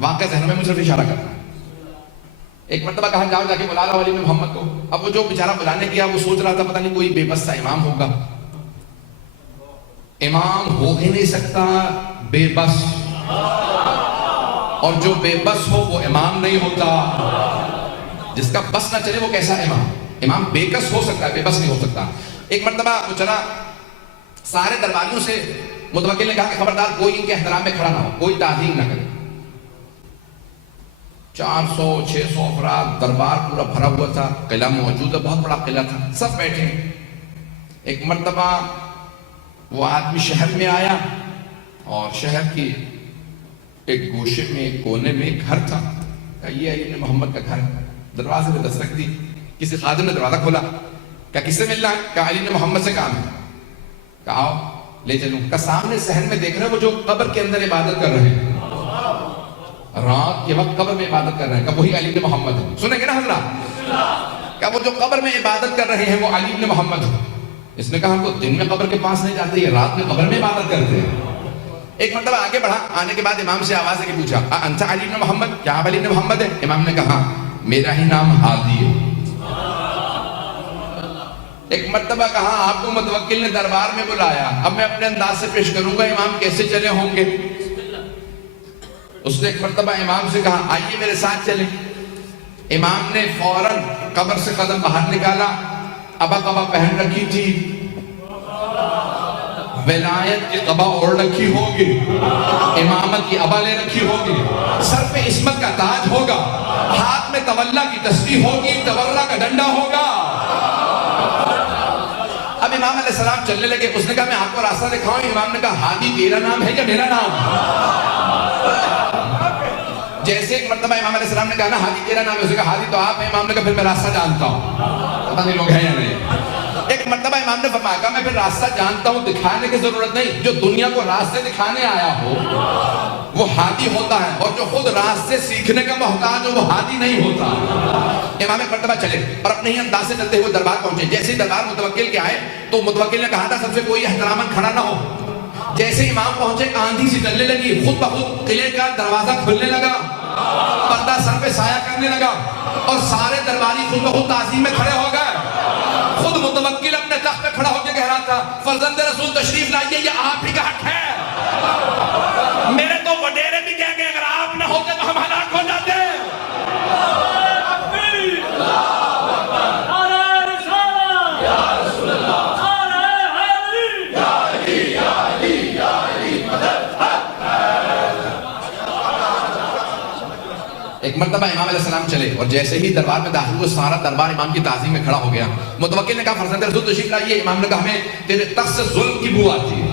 واقعہ ذہن میں صرف اشارہ کرنا ہے. ایک مرتبہ کہا جاؤ جا کے بلا لاؤ علی بن محمد کو. اب وہ جو بیچارہ بلانے گیا وہ سوچ رہا تھا پتہ نہیں کوئی بے بس سا امام ہوگا. امام ہو ہی نہیں سکتا بے بس، اور جو بے بس ہو وہ امام نہیں ہوتا. جس کا بس نہ چلے وہ کیسا امام؟ امام بے کس ہو سکتا ہے، بے بس نہیں ہو سکتا. ایک مرتبہ وہ چلا، سارے درباریوں سے متوکل نے کہا کہ خبردار کوئی ان کے احترام میں کھڑا نہ ہو، کوئی تعظیم نہ کرے. 400-600 افراد، دربار پورا بھرا ہوا تھا، قلعہ موجود ہے، بہت بڑا قلعہ تھا، سب بیٹھے. ایک مرتبہ وہ آدمی شہر میں آیا اور شہر کی ایک گوشے میں، ایک کونے میں ایک گھر تھا. یہ علی بن محمد کا گھر. دروازے میں دستک دی، کسی خادم نے دروازہ کھولا. کہا کس سے ملنا ہے؟ کہا علی بن محمد سے کام ہے. کہا آؤ لے چلوں. کہا سامنے صحن میں دیکھ رہے ہیں وہ جو قبر کے اندر عبادت کر رہے ہیں، رات کے وقت قبر میں عبادت کر رہے ہیں. کہا وہی علی بن محمد ہے. سنیں گے نا حضرات؟ کہا وہ جو قبر میں عبادت کر رہے ہیں وہ علی بن محمد ہے. اس نے کہا ہم تو دن میں قبر کے پاس نہیں جاتے، یہ رات میں قبر میں عبادت کرتے ہیں. ایک مرتبہ آگے بڑھا، آنے کے بعد امام سے آواز دے کے پوچھا انت علی بن محمد؟ کیا آپ علی بن محمد ہے؟ امام نے کہا میرا ہی نام ہادی ہے. ایک مرتبہ کہا آپ کو متوکل نے دربار میں بلایا، اب میں اپنے انداز سے پیش کروں گا امام کیسے چلے ہوں گے. اس نے ایک مرتبہ امام سے کہا آئیے میرے ساتھ چلیں. امام نے فوراً قبر سے قدم باہر نکالا. ابا قبا پہن رکھی تھی، ولایت کی قبا اوڑھ رکھی ہوگی، امامت کی ابا لے رکھی ہوگی، سر پہ عصمت کا تاج ہوگا، ہاتھ میں تولا کی تسبیح ہوگی، تورا کا ڈنڈا ہوگا. اب امام علیہ السلام چلنے لگے. اس نے کہا میں آپ کو راستہ دکھاؤں؟ امام نے کہا ہادی تیرا نام ہے یا میرا نام؟ جیسے ایک مرتبہ امام علیہ السلام نے کہا نا ہادی تیرا نام ہے، اس نے کہا ہادی تو آپ ہیں. امام نے کہا پھر میں راستہ جانتا ہوں. پتہ نہیں لوگ ہیں یا نہیں. ایک مرتبہ امام نے فرمایا کہا میں پھر راستہ جانتا ہوں، دکھانے کی ضرورت نہیں. جو دنیا کو راستے دکھانے آیا ہو وہ ہادی ہوتا ہے، اور جو خود راستے سیکھنے کا محتاج ہو وہ ہادی نہیں ہوتا. امام ایک مرتبہ چلے اور اپنے ہی انداز سے چلتے ہوئے دربار پہنچے. جیسے دربار متوکل کے آئے تو متوکل نے کہا تھا سب سے کوئی احتراماً کھڑا نہ ہو. جیسے امام پہنچے آندھی سی چلنے لگی، خود بخود قلعے کا دروازہ کھلنے لگا، پردہ سر پہ سایہ کرنے لگا اور سارے درباری خود بخود تعظیم میں کھڑے ہو گئے. خود متوکل اپنے تخت پہ کھڑا ہو کے کہہ رہا تھا فرزند رسول تشریف لائیے، یہ آپ ہی کا حق ہے. میرے تو وڈیرے بھی کہہ گئے اگر آپ نہ ہوتے تو ہم ہلاک ہو جاتے. ایک مرتبہ امام علیہ السلام چلے اور جیسے ہی دربار میں داخل ہوئے سارا دربار امام کی تعظیم میں کھڑا ہو گیا. متوکل نے کہا فرزند رسول تشریف لائیے. امام نے کہا ہمیں تیرے تخت سے ظلم کی بو آتی ہے،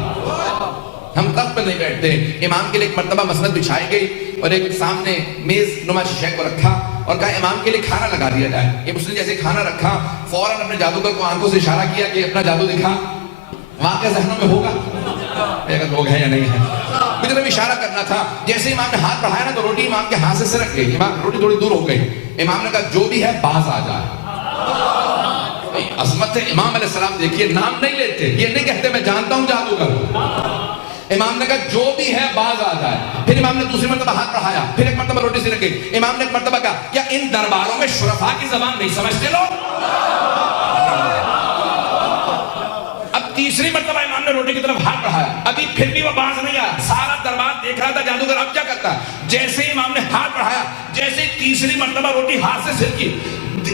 ہم تخت پہ نہیں بیٹھتے. امام کے لیے ایک مرتبہ مسند بچھائی گئی اور ایک سامنے میز نما شیشے کو رکھا اور کہا امام کے لیے کھانا لگا دیا جائے. یہ اس نے جیسے کھانا رکھا فوراً اپنے جادوگر کو آنکھوں سے اشارہ کیا کہ اپنا جادو دکھا. واقعہ ذہنوں میں ہوگا اگر لوگ ہیں یا نہیں ہیں. مجھے طرف اشارہ کرنا تھا. جیسے امام نے ہاتھ بڑھایا نا تو روٹی امام کے ہاتھ سے سرک گئی. امام روٹی تھوڑی دور ہو گئی. امام نے کہا جو بھی ہے باز آ جائے. عظمت امام علیہ السلام دیکھیے، نام نہیں لیتے، یہ نہیں کہتے میں جانتا ہوں جادوگر. امام نے کہا جو بھی ہے باز آ جائے. پھر امام نے دوسری مرتبہ ہاتھ بڑھایا، پھر ایک مرتبہ روٹی سے رکھ گئی. امام نے ایک مرتبہ کہا کیا ان درباروں میں شرفاء کی زبان نہیں سمجھتے لوگ؟ تیسری مرتبہ امام نے روٹی کی طرف ہاتھ بڑھایا، ابھی پھر بھی وہ باز نہیں آیا. سارا دربار دیکھ رہا تھا جادوگر اب کیا کرتا ہے. جیسے ہی امام نے ہاتھ بڑھایا، جیسے ہی تیسری مرتبہ روٹی ہاتھ سے سرکی،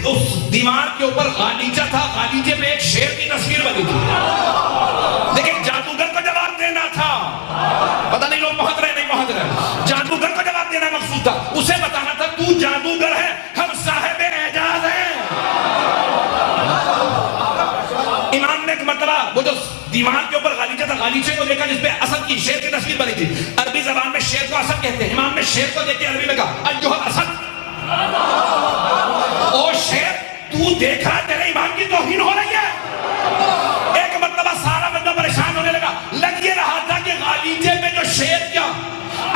اس دیوار کے اوپر غالیچہ تھا، غالیچے پہ ایک شیر کی تصویر بنی تھی. لیکن جادوگر کو جواب دینا تھا. پتہ نہیں لوگ پہنچ رہے نہیں پہنچ رہے. جادوگر کو جواب دینا مقصود تھا. اسے بتانا تھا تو جادوگر ہے، ہم صاحب اعجاز ہیں. امام نے ایک مرتبہ وہ جو دیوار کے اوپر غالیچہ تھا، غالیچے کو دیکھا جس پہ اسد کی، شیر کی تصویر بنی تھی. عربی زبان میں شیر کو اسد کہتے ہیں. امام نے شیر کو دیکھ کے عربی میں کہا ایھا الاسد، او شیر تو دیکھ رہا تیرے ایمان کی توہین ہو رہی ہے. ایک مرتبہ سارا بندہ پریشان ہونے لگا. لگ یہ رہا تھا کہ غالیچے پہ جو شیر کیا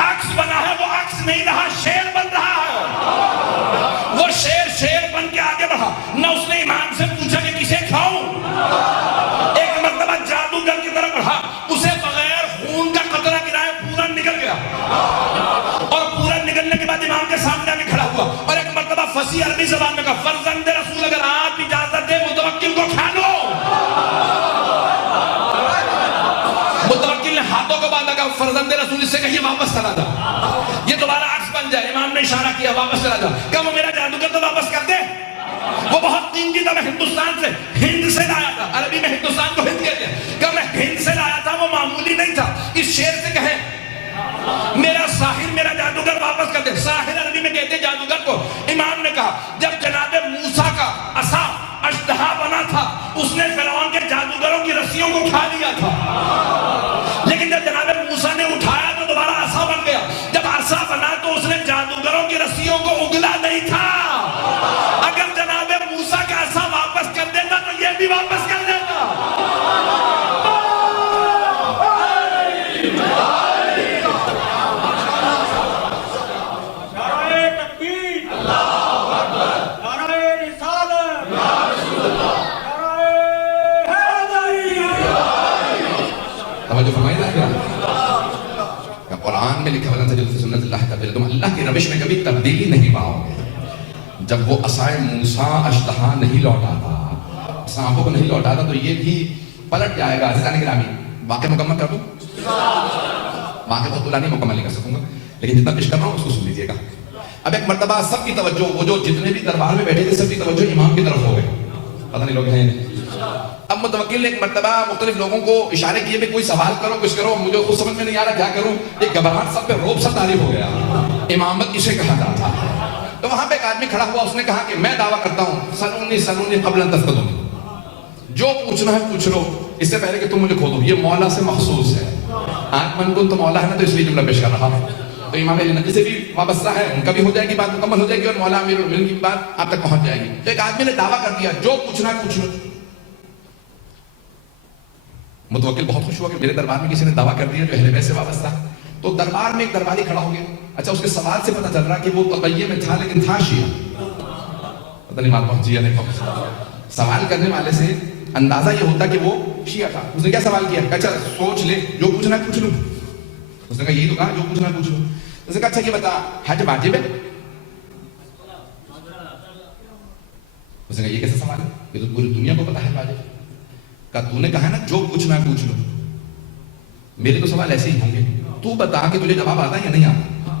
عکس بنا ہے وہ عکس نہیں رہا، شیر بن رہا ہے. وہ شیر بن کے آگے بڑھا. نہ اس نے امام سے پوچھا کہ کسے کھاؤں. ایک مرتبہ جادوگر کی طرف بڑھا، اسے بغیر خون کا قطرہ گرائے پورا نکل گیا. اور پورا نکلنے کے بعد سامنے آگے کھڑا ہوا اور ایک مرتبہ فصیح عربی زبان میں کہا فرزند رسول اگر آپ اجازت دے متوکل کو کھا لو. متوکل نے ہاتھوں کو باندھا کہا فرزند رسول اس سے کہیے واپس چلا جا. یہ دوبارہ عکس بن جائے. امام نے اشارہ کیا واپس چلا جا. کہا وہ میرا جادوگر تو واپس کر دے. وہ بہت قیمتی تھا. میں ہندوستان سے ہند سے لایا تھا. عربی میں ہندوستان کو ہند کہتے ہیں. کہ میں ہند سے لایا تھا. وہ معمولی نہیں تھا. اس شعر سے کہیں میرا ساحر میرا جادوگر واپس کر دے. ساحر عربی میں کہتے ہیں جادوگر کو. امام نے کہا جب جناب موسیٰ کا عصا اژدہا بنا تھا اس نے فرعون کے جادوگروں کی رسیوں کو کھا لیا تھا. لیکن جب جناب موسیٰ نے اٹھایا تو دوبارہ عصا بن گیا. جب عصا بنا تو اس نے جادوگروں کی رسیوں کو اگلا نہیں تھا. اگر جناب موسیٰ کا عصا واپس کر دیتا تو یہ بھی واپس کر دیتا. قرآن میں لکھا وَلَن تَجِدَ سُنَّتَ اللَّهِ تَبْدِيلًا. تم اللہ کی روش میں کبھی تبدیلی نہیں پاؤ گے. جب وہ عصائے موسیٰ اژدہا نہیں لوٹاتا, سانپوں کو نہیں لوٹاتا, تو یہ بھی پلٹ جائے گا. عزیزان گرامی واقعہ مکمل کر دوں. واقعہ بہت طولانی مکمل نہیں کر سکوں گا لیکن جتنا پیش کر رہا ہوں اس کو سن لیجیے گا. اب ایک مرتبہ سب کی توجہ, وہ جو جتنے بھی دربار میں بیٹھے تھے سب کی توجہ امام کی طرف ہو گئے. پتہ نہیں لوگ ہیں. اب متوکل نے ایک مرتبہ مختلف لوگوں کو اشارے کیے کوئی سوال کرو کچھ کرو, مجھے خود سمجھ میں نہیں آ رہا کیا کروں. ایک گھبراہٹ سب پہ روب سا طاری ہو گیا. امامت اسے کہا جاتا ہے. تو وہاں پہ ایک آدمی کھڑا ہوا, اس نے کہا کہ میں دعویٰ کرتا ہوں سلونی قبل ان تفتدونی, جو پوچھنا ہے پوچھ لو اس سے پہلے کہ تم مجھے کھولو. یہ مولا سے مخصوص ہے. آنکھ من کن تو مولا ہے نا, تو اس لیے جملہ پیش کر رہا. تو امام علی نقی سے بھی وابستہ ہے, ان کا بھی ہو جائے گی بات مکمل ہو جائے گی اور مولا امیر المومنین کی بات آپ تک پہنچ جائے گی. تو ایک آدمی نے دعویٰ کر دیا جو پوچھنا ہے پوچھ لو. متوکل بہت خوش ہوا کہ میرے دربار میں کسی نے دعویٰ کر دیا جو اہل بیت سے وابستہ. تو دربار میں ایک درباری کھڑا ہو گیا. اچھا اس کے سوال سے پتہ چل رہا کہ وہ تقیہ میں تھا لیکن تھا شیعہ. پتہ نہیں بات پہنچی یا نہیں پہنچی. سوال کرنے والے سے اندازہ یہ ہوتا کہ وہ شیعہ تھا. اس نے کیا سوال کیا؟ اچھا سوچ لے, جو پوچھنا ہے پوچھ لو. اس نے کہا یہی تو کہا جو پوچھنا ہے پوچھ لو. اس نے کہا اچھا یہ بتا حج واجب ہے؟ اس نے کہا یہ کیسا سوال ہے, یہ تو پوری دنیا کو پتا ہے واجب. کہا تو نے کہا ہے نا جو پوچھنا ہے پوچھ لو. میرے تو سوال ایسے ہی ہوں گے, تو بتا کہ تجھے جواب آتا ہے یا نہیں آتا.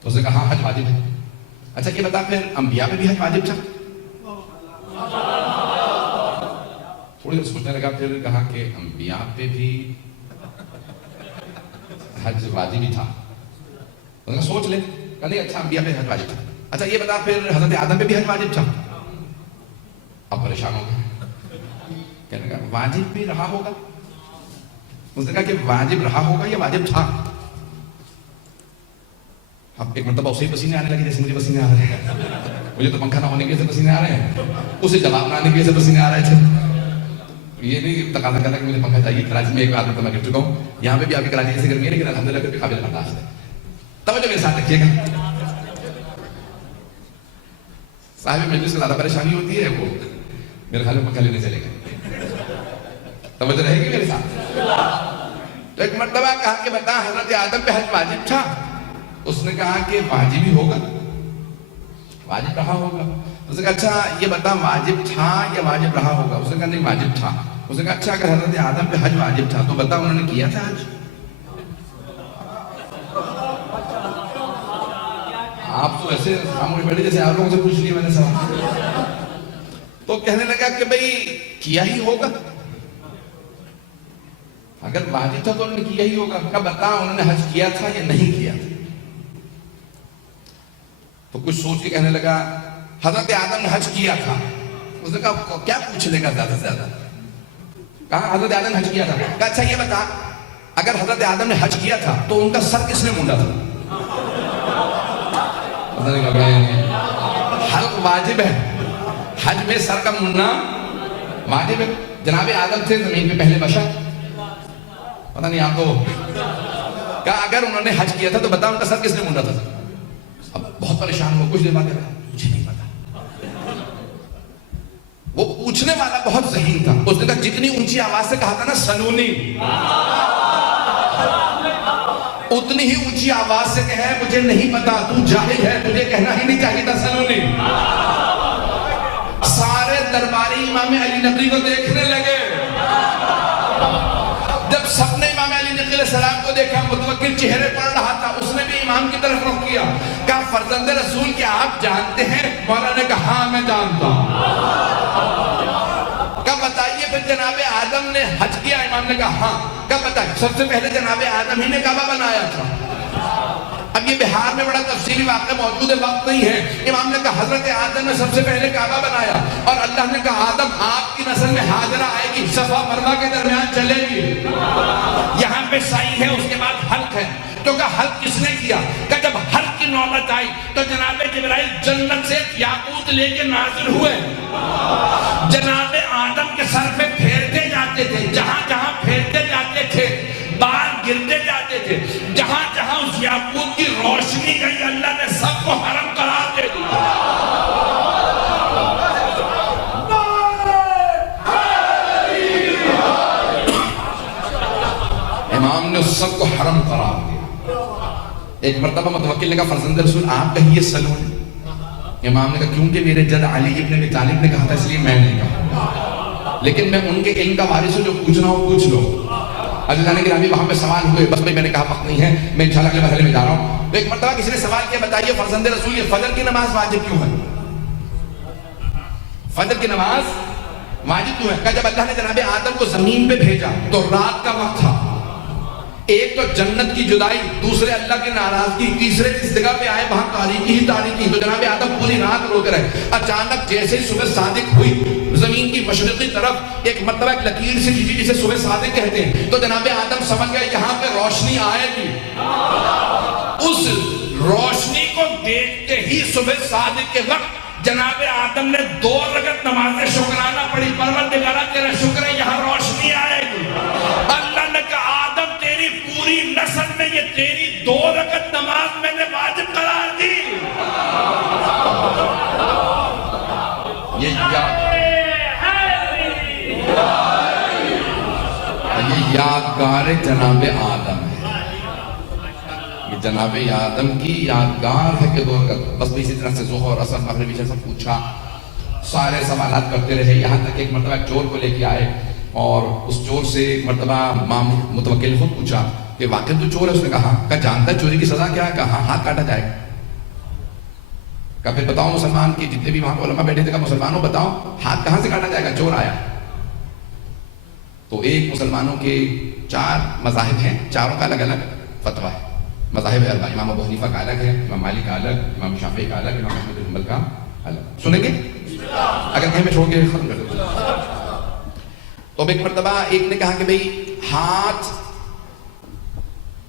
تو اس نے کہا ہاں حج واجب ہے. اچھا یہ بتا پھر انبیاء پہ بھی حج واجب تھا؟ تھوڑی دیر سوچنے لگا, پھر کہا کہ انبیاء پہ بھی حج واجب ہی تھا. اس نے سوچ لے. کہا نہیں اچھا انبیاء پہ حج واجب تھا. اچھا یہ بتا پھر حضرت آدم پہ بھی حج واجب تھا؟ اب پریشان ہو گئے. کہنے لگا واجب بھی رہا ہوگا. اس نے کہا کہ واجب رہا ہوگا یا واجب تھا؟ اب ایک مرتبہ اسے پسینے آنے لگے جیسے مجھے پسینے آ رہے ہیں. مجھے تو پنکھا نہ ہونے کی وجہ سے پسینے آ رہے ہیں, اسے جواب نہ آنے کی وجہ سے پسینے آ رہے تھے. یہ نہیں تقاضا کرتا کہ مجھے پنکھا چاہیے. کراچی میں ایک بار میں گر چکا ہوں, یہاں پہ بھی آپ کی کراچی جیسے گرمی ہے لیکن الحمدللہ پھر بھی قابل برداشت ہے. توجہ میرے ساتھ رکھیے گا. صاحب مجلس سے زیادہ پریشانی ہوتی ہے وہ میرے خیال میں پنکھا لینے چلے گئے. توجہ رہے گی میرے ساتھ. تو ایک مرتبہ کہا کہ بتا حضرت آدم پہ حج واجب تھا؟ اس نے کہا کہ واجب ہی ہوگا, واجب رہا ہوگا. اس نے کہا اچھا یہ بتا واجب تھا یا واجب رہا ہوگا؟ اس نے کہا نہیں واجب تھا. اس نے کہا اچھا اگر حضرت آدم پہ حج واجب تھا تو بتا انہوں نے کیا تھا حج؟ آپ تو ایسے خاموش بیٹھے جیسے آپ لوگوں سے پوچھ لیا میں نے سوال. تو کہنے لگا کہ بھئی کیا ہی ہوگا. اگر واجب تھا تو انہوں نے کیا ہی ہوگا. کیا بتا انہوں نے حج کیا تھا یا نہیں کیا تھا؟ تو کچھ سوچ کے کہنے لگا حضرت آدم نے حج کیا تھا. اس نے کہا کیا پوچھ لے گا زیادہ سے زیادہ. کہا حضرت آدم نے حج کیا تھا. کہا اچھا یہ بتا اگر حضرت آدم نے حج کیا تھا تو ان کا سر کس نے مونڈا تھا؟ حلق واجب ہے, حج میں سر کا مونڈنا واجب ہے. جناب آدم تھے زمین پہ پہلے بشر, پتہ نہیں آپ کو. کہا اگر انہوں نے حج کیا تھا تو بتا ان کا سر کس نے مونڈا تھا؟ اب بہت پریشان ہوا, کچھ دیر بعد مجھے نہیں پتا. وہ پوچھنے والا بہت ذہین تھا. اس نے کہا جتنی اونچی آواز سے کہا تھا نا سنونی, اتنی ہی اونچی آواز سے کہے مجھے نہیں پتا، تو جاہل ہے، تجھے کہنا ہی نہیں چاہیے تھا سلونی۔ سارے درباری امام علی نقی کو دیکھنے لگے۔ جب سب نے امام علی نقی علیہ السلام کو دیکھا، متوکل چہرے پڑ رہا تھا، اس نے بھی امام کی طرف رخ کیا، کہا فرزند رسول کیا آپ جانتے ہیں؟ مولا نے کہا ہاں میں جانتا ہوں۔ کہا بتائیے پھر جناب آدم نے حج کیا؟ امام نے کہا ہاں۔ کہا بتائیے سب سے پہلے جناب آدم ہی نے کعبہ بنایا تھا۔ اب یہ بہار میں بڑا تفصیلی واقعہ موجود ہے، وقت نہیں ہے۔ امام نے کہا حضرت آدم نے سب سے پہلے کعبہ بنایا، اور اللہ نے کہا آدم آپ کی نسل میں ہاجرہ آئے گی، صفا مروا کے درمیان چلے گی۔ یہاں پہ سعی ہے، اس کے بعد حلق ہے۔ تو کہا حلق کس نے کیا؟ کہ جب حلق کی نوبت آئی تو جناب جبرائیل جنت سے یاقوت لے کے نازل ہوئے، جناب آدم کے سر پہ پھیرتے جاتے تھے، جہاں جہاں پھیرتے جاتے تھے بال گرتے جاتے تھے، جہاں جہاں اس یاقوت کی روشنی گئی اللہ نے سب کو حرم قرار دے دیا۔ امام نے اس سب کو حرم قرار دیا۔ ایک مرتبہ متوکل نے کہا فرزند رسول آپ کہیے سلون۔ امام نے کہا کیونکہ میرے جد علی ابن ابی طالب نے کہا تھا اس لیے میں نہیں کہا، لیکن میں ان کے علم کا وارث ہوں، جو پوچھنا ہو پوچھ لو۔ اللہ نے گرامی وہاں پہ سوال ہوئے، بس میں نے کہا وقت نہیں ہے، میں انشاءاللہ اگلے مرحلے میں جا رہا ہوں۔ تو ایک مرتبہ کسی نے سوال کیا بتائیے فرزند رسول یہ فجر کی نماز واجب کیوں ہے؟ فجر کی نماز واجب کیوں ہے؟ کہ جب اللہ نے جناب آدم کو زمین پہ بھیجا تو رات کا وقت تھا، ایک تو جنت کی جدائی، دوسرے اللہ کی ناراضگی، تیسرے جس جگہ پہ آئے وہاں تاریکی ہی تاریکی، تو جناب آدم پوری رات روتے رہے۔ اچانک جیسے ہی صبح صادق ہوئی زمین کی مشرقی طرف ایک مرتبہ ایک لکیر سے کھینچی جسے صبح صادق کہتے ہیں، تو جناب آدم سمجھ گئے یہاں پہ روشنی آئے گی۔ اس روشنی کو دیکھتے ہی صبح صادق کے وقت جناب آدم نے 2 رکعت نماز شکرانہ پڑھی، پروردگارہ تیرا شکر ہے یہاں روشنی آئے گی۔ اللہ نے کہا آدم تیری پوری نسل میں یہ تیری 2 رکعت نماز میں نے واجب قرار دی۔ یہ یادگار جناب آدم ہے، یہ جناب آدم کی یادگار ہے کہ 2 رکعت، بس اسی طرح سے ظہر اثر مغرب عشاء سب پوچھا، سارے سوالات کرتے رہے، یہاں تک ایک مرتبہ ایک چور کو لے کے آئے، اور اس چور سے ایک مرتبہ امام متوکل خود پوچھا کہ واقعی تو چور ہے؟ اس نے کہا کہ جانتا ہے چوری کی سزا کیا ہے؟ کہا ہاتھ کاٹا جائے گا۔ کہا پھر بتاؤ مسلمان کی جتنے بھی وہاں علماء بیٹھے تھے کہ مسلمانوں بتاؤ ہاتھ کہاں سے کاٹا جائے گا؟ چور آیا تو ایک مسلمانوں کے 4 مذاہب ہیں، چاروں کا الگ الگ فتویٰ ہے، مذاہب اربعہ، امام ابو حنیفہ کا الگ ہے، امام مالک کا الگ، امام شافعی کا الگ، امام احمد بن حنبل کا الگ۔ سنیں گے؟ اگر کہیں میں چھوڑ کے ختم کر دیتا ہوں۔ تو اب ایک مرتبہ ایک نے کہا کہ بھئی ہاتھ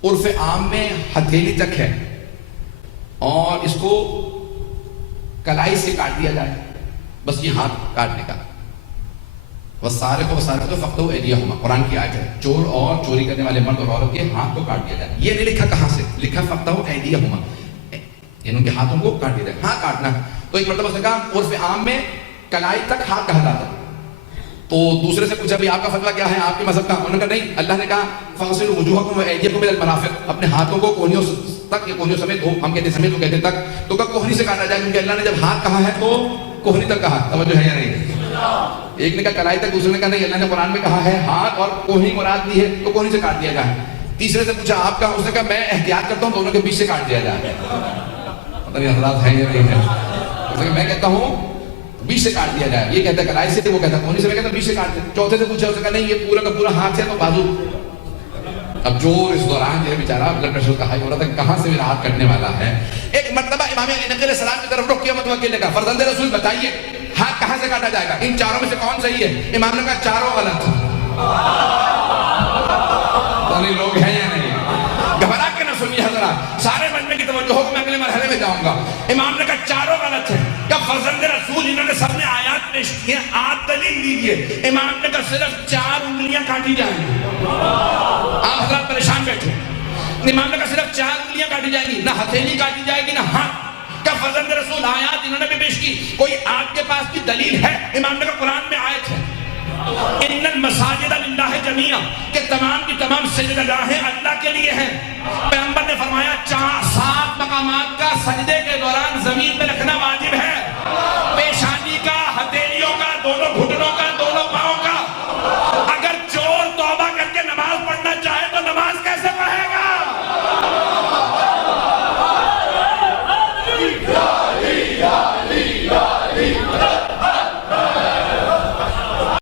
عرف عام میں ہتھیلی تک ہے اور اس کو کلائی سے کاٹ دیا جائے، بس یہ ہاتھ کاٹنے کا۔ وَالسَّارِقُ وَالسَّارِقَةُ فَاقْطَعُوا أَيْدِيَهُمَا، قرآن کی آیت ہے، چور اور چوری کرنے والے مرد اور عورت کے ہاتھ کو کاٹ دیا جائے۔ یہ نہیں لکھا کہاں سے، لکھا فَاقْطَعُوا أَيْدِيَهُمَا، ان کے ہاتھوں کو کاٹ دیا جائے، ہاں کاٹنا۔ تو ایک مرتبہ اس نے کہا عرف عام میں کلائی تک ہاتھ کہا جاتا ہے۔ تو دوسرے سے پوچھا بھی آپ کا فتویٰ کیا ہے، آپ کے مذہب کا؟ انہوں نے کہا نہیں، اللہ نے کہا فَاغْسِلُوا وُجُوهَكُمْ وَأَيْدِيَكُمْ إِلَى الْمَرَافِقِ، اپنے ہاتھوں کو کونیوں تک، یا کونیوں سمیت ہو، ہم کہتے ہیں سمیت، تو کہتے ہیں تک، تو کہا کوہنی سے کاٹا جائے، کیونکہ اللہ نے جب ہاتھ کہا ہے تو کوہنی تک کہا۔ توجہ ہے یا نہیں؟ ایک نے کہا کلائی تک، دوسرے نے کہا نہیں، اللہ نے قرآن میں کہا ہے ہاتھ اور کوہنی مراد دی ہے تو کوہنی سے کاٹ دیا جائے۔ تیسرے سے پوچھا آپ کا، اس نے کہا میں احتیاط کرتا ہوں دونوں کے بیچ سے کاٹ دیا جائے۔ پتہ نہیں حضرات ہیں یا نہیں ہے؟ اس نے کہا میں کہتا ہوں بیچ سے کاٹ دیا جائے، یہ کہتا ہے کلائی سے، وہ کہتا ہے کوہنی سے، میں کہتا ہوں بیچ سے کاٹ دیا۔ چوتھے سے پوچھا، اس نے کہا نہیں یہ پورا کا پورا ہاتھ ہے تو بازو۔ اب چور اس دوران جو ہے بیچارہ بلڈ پریشر کا ہائی ہو رہا تھا، کہاں سے میرا ہاتھ کٹنے والا ہے۔ ایک مرتبہ امام علی نقی علیہ السلام کی طرف رخ کیا، متوکل نے کہا فرزند رسول بتائیے ہاتھ کہاں سے کاٹا جائے گا، ان چاروں میں سے کون صحیح ہے؟ امام نے کہا چاروں غلط۔ لوگ ہیں یا نہیں؟ گھبرا کے نہ سنیے حضرات، سارے مجمع کی توجہ ہو، میں اگلے مرحلے میں جاؤں گا۔ امام نے کہا چاروں غلط ہیں۔ کہ فرزند رسول انہوں نے سب نے آیات پیش کی ہیں، آپ دلیل لیجئے۔ امام نے کہا صرف 4 انگلیاں کاٹی جائیں گی۔ آپ حضرات پریشان بیٹھے، امام نے کہا صرف 4 انگلیاں کاٹی جائیں گی، نہ ہتھیلی کاٹی جائے گی نہ ہاتھ۔ کہ فرزند رسول آیات انہوں نے بھی پیش کی، کوئی آپ کے پاس کی دلیل ہے؟ امام نے کہا قرآن میں آیت ہے۔ ان المساجد للہ جمیعا، کہ تمام کی تمام سجدگاہیں اللہ کے لیے ہیں۔ پیغمبر نے فرمایا 7 مقامات کا سجدے کے دوران زمین پہ رکھنا واجب ہے۔